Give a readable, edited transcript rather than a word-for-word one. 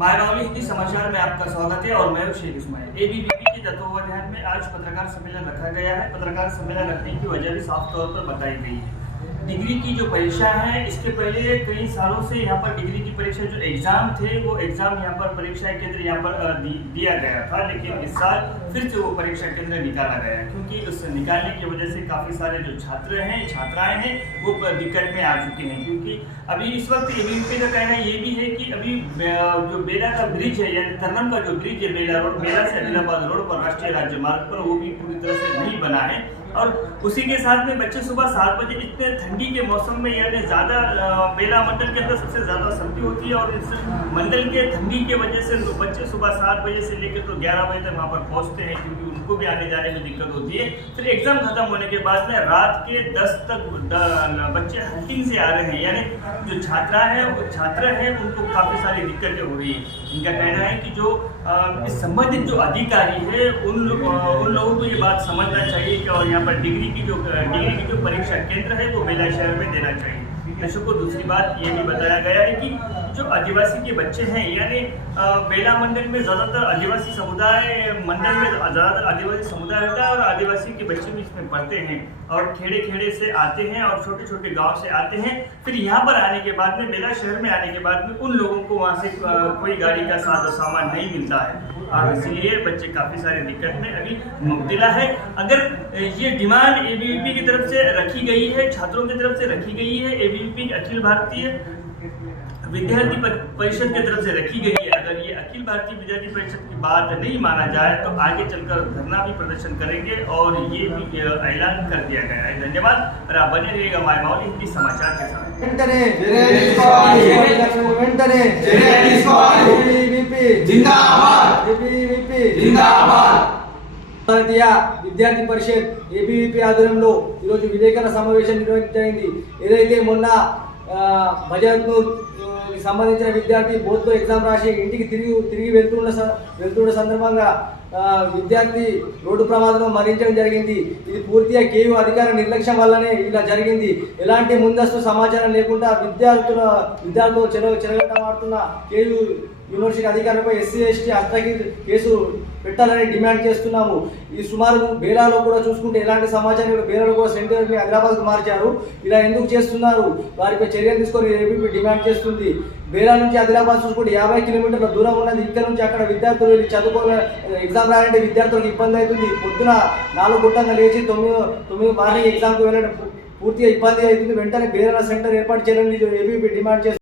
मायनौली हिंदी समाचार में आपका स्वागत है और मैं हूं शेख इस्माइल। एबीवीपी के तत्वावधान में आज पत्रकार सम्मेलन रखा गया है। पत्रकार सम्मेलन रखने की वजह भी साफ तौर पर बताई गई है। डिग्री की जो परीक्षा है, इसके पहले कई सालों से यहाँ पर डिग्री की परीक्षा जो एग्जाम थे, वो एग्जाम यहाँ पर परीक्षा केंद्र यहाँ पर दिया गया था, लेकिन इस साल फिर से वो परीक्षा केंद्र निकाला गया है, क्योंकि उस निकालने की वजह से काफ़ी सारे जो छात्र हैं, छात्राएं हैं, वो दिक्कत में आ चुके हैं। क्योंकि अभी इस वक्त एबीवीपी का कहना ये भी है कि अभी जो बेला का ब्रिज है, यानी तरनम का जो ब्रिज है बेला रोड, बेला से आदिलाबाद रोड पर राष्ट्रीय राजमार्ग पर, वो भी पूरी तरह से नहीं बना है। और उसी के साथ में बच्चे सुबह 7 बजे, इतने ठंडी के मौसम में, यानी ज़्यादा बेला मंडल के अंदर सबसे ज़्यादा सर्दी होती है, और इस मंडल के ठंडी के वजह से बच्चे सुबह 7 बजे से लेकर तो 11 बजे तक वहाँ पर पहुँचते हैं, क्योंकि उनको भी आने जाने में दिक्कत होती है। फिर एग्ज़ाम खत्म होने के बाद में रात के 10 तक बच्चे हंटिंग से आ रहे हैं, यानी जो छात्र हैं उनको काफ़ी सारी दिक्कतें हो रही हैं। इनका कहना है कि जो इस संबंधित जो अधिकारी है उन लोगों को ये बात समझना चाहिए कि और यहाँ पर डिग्री की जो परीक्षा केंद्र है वो बेला शहर में देना चाहिए। दर्शकों, दूसरी बात ये भी बताया गया है कि जो आदिवासी के बच्चे हैं, यानी बेला मंडल में ज़्यादातर आदिवासी समुदाय होता है, और आदिवासी के बच्चे भी इसमें पढ़ते हैं और खेड़े से आते हैं और छोटे छोटे गांव से आते हैं। फिर यहाँ पर आने के बाद में, बेला शहर में आने के बाद में, उन लोगों को वहाँ से कोई गाड़ी का सामान नहीं मिलता है, और इसलिए बच्चे काफ़ी सारे दिक्कत में अभी मुब्तला है। अगर ये डिमांड एबीवीपी की तरफ से रखी गई है, छात्रों की तरफ से रखी गई है, एबीवीपी अखिल भारतीय विद्यार्थी परिषद की तरफ से रखी गई है, अगर ये अखिल भारतीय विद्यार्थी परिषद की बात नहीं माना जाए तो आगे चलकर धरना भी प्रदर्शन करेंगे, और ये भी ऐलान कर दिया गया है। धन्यवाद, और आप बने रहिएगा मायनौली हिंदी समाचार के साथ। భారతీయ విద్యార్థి పరిషత్ ఏబీవీపీ ఆధ్వర్యంలో ఈరోజు విలేకరుల సమావేశం నిర్వహించబడింది. ఏదైతే మొన్న బజార్నూర్ సంబంధించిన విద్యార్థి బోర్డుతో ఎగ్జామ్ రాసి ఇంటికి తిరిగి వెళ్తున్న సందర్భంగా విద్యార్థి రోడ్డు ప్రమాదంలో మరణించడం జరిగింది. ఇది పూర్తిగా కేయూ అధికార నిర్లక్ష్యం వల్లనే ఇలా జరిగింది. ఎలాంటి ముందస్తు సమాచారం లేకుండా విద్యార్థులు చెరగటమాడుతున్న కేయూ యూనివర్సిటీ అధికారులపై ఎస్సీ ఎస్టీ హత్యాకి కేసు పెట్టాలని డిమాండ్ చేస్తున్నాము. ఈ సుమారు బేలాలో కూడా చూసుకుంటే ఎలాంటి సమాచారం కూడా బేలాలో కూడా సెంటర్ని హైదరాబాద్కు మార్చారు. ఇలా ఎందుకు చేస్తున్నారు, వారిపై చర్యలు తీసుకొని ఏబీపీ డిమాండ్ చేస్తుంది. బేలా నుంచి ఆదిలాబాద్ చూసుకుంటే 50 కిలోమీటర్ల దూరం ఉన్నది. ఇక్కడ నుంచి అక్కడ విద్యార్థులు వెళ్ళి ఎగ్జామ్ రాయాలంటే విద్యార్థులకు ఇబ్బంది అవుతుంది. పొద్దున 4 గంటలకు లేచి 9 మార్నింగ్ ఎగ్జామ్కి వెళ్ళడం పూర్తిగా ఇబ్బంది అవుతుంది. వెంటనే బేలా సెంటర్ ఏర్పాటు చేయాలని ఏబీపీ డిమాండ్ చేస్తుంది.